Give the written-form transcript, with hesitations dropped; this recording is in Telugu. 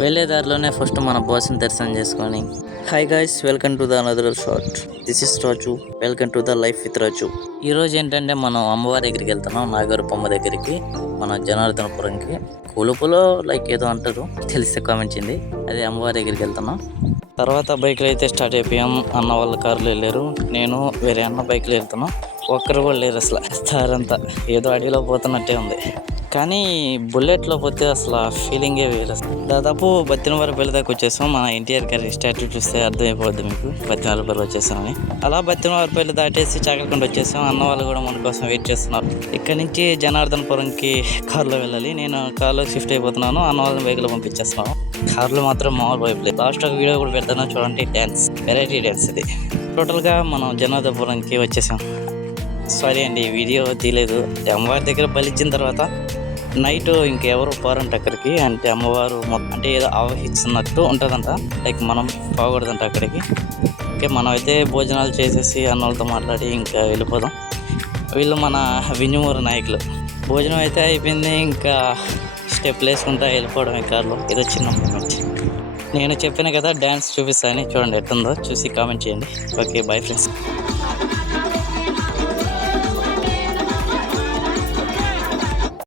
వెళ్ళే దారిలోనే ఫస్ట్ మన బాస్ని దర్శనం చేసుకొని hi guys, welcome to the another short. This is Raju. Welcome to the life with Raju. ఈరోజు ఏంటంటే మనం అమ్మవారి దగ్గరికి వెళ్తున్నాం, నాగరపమ్మ దగ్గరికి, మన జనార్దనపురంకి. కులుపులో లైక్ ఏదో అంటారు, తెలిస్తే కామెంట్ చేయండి. అదే అమ్మవారి దగ్గరికి వెళ్తున్నాం. తర్వాత బైక్లో అయితే స్టార్ట్ అయిపోయాం. అన్న వాళ్ళ కార్లో వెళ్ళారు, నేను వేరే అన్న బైక్లో వెళ్తున్నాం. ఒక్కరు కూడా లేరు అసలు. దారంతా ఏదో అడవిలో పోతున్నట్టే ఉంది. కానీ బుల్లెట్లో పోతే అసలు ఆ ఫీలింగే వేరు. దాదాపు బత్తినవారిపల్లి దాకా వచ్చేసాం. మన ఎన్టీఆర్ గారి స్టాట్యూ చూస్తే అర్థమైపోద్ది మీకు బత్తినవారిపల్లి వచ్చేసామని. అలా బత్తినవారిపల్లి దాటేసి చాకలకొండ వచ్చేసాం. అన్న వాళ్ళు కూడా మన కోసం వెయిట్ చేస్తున్నారు. ఇక్కడ నుంచి జనార్దనపురంకి కార్లో వెళ్ళాలి. నేను కార్లో షిఫ్ట్ అయిపోతున్నాను, అన్న వాళ్ళని బైక్లో పంపించేస్తున్నాను. కార్లో మాత్రం మామూలు వైపు లేదు. లాస్ట్ ఒక వీడియో కూడా పెడతాను చూడండి. డ్యాన్స్, వెరైటీ డ్యాన్స్ ఇది. టోటల్గా మనం జనార్దనపురంకి వచ్చేసాం. సారీ అండి, వీడియో తీయలేదు. అమ్మవారి దగ్గర బలిచ్చిన తర్వాత నైట్ ఇంకెవరు పోరంట అక్కడికి. అంటే అమ్మవారు మొత్తం అంటే ఏదో ఆవహిస్తున్నట్టు ఉంటుందంట. లైక్ మనం పోకూడదంట అక్కడికి. ఓకే, మనం అయితే భోజనాలు చేసేసి అన్నోళ్ళతో మాట్లాడి ఇంకా వెళ్ళిపోదాం. వీళ్ళు మన వింజమూరు నాయకులు. భోజనం అయితే అయిపోయింది, ఇంకా స్టెప్లు వేసుకుంటా వెళ్ళిపోవడం కార్లో. ఏదో చిన్న మూమెంట్. నేను చెప్పాను కదా డ్యాన్స్ చూపిస్తానని, చూడండి ఎట్టుందో చూసి కామెంట్ చేయండి. Okay, bye friends.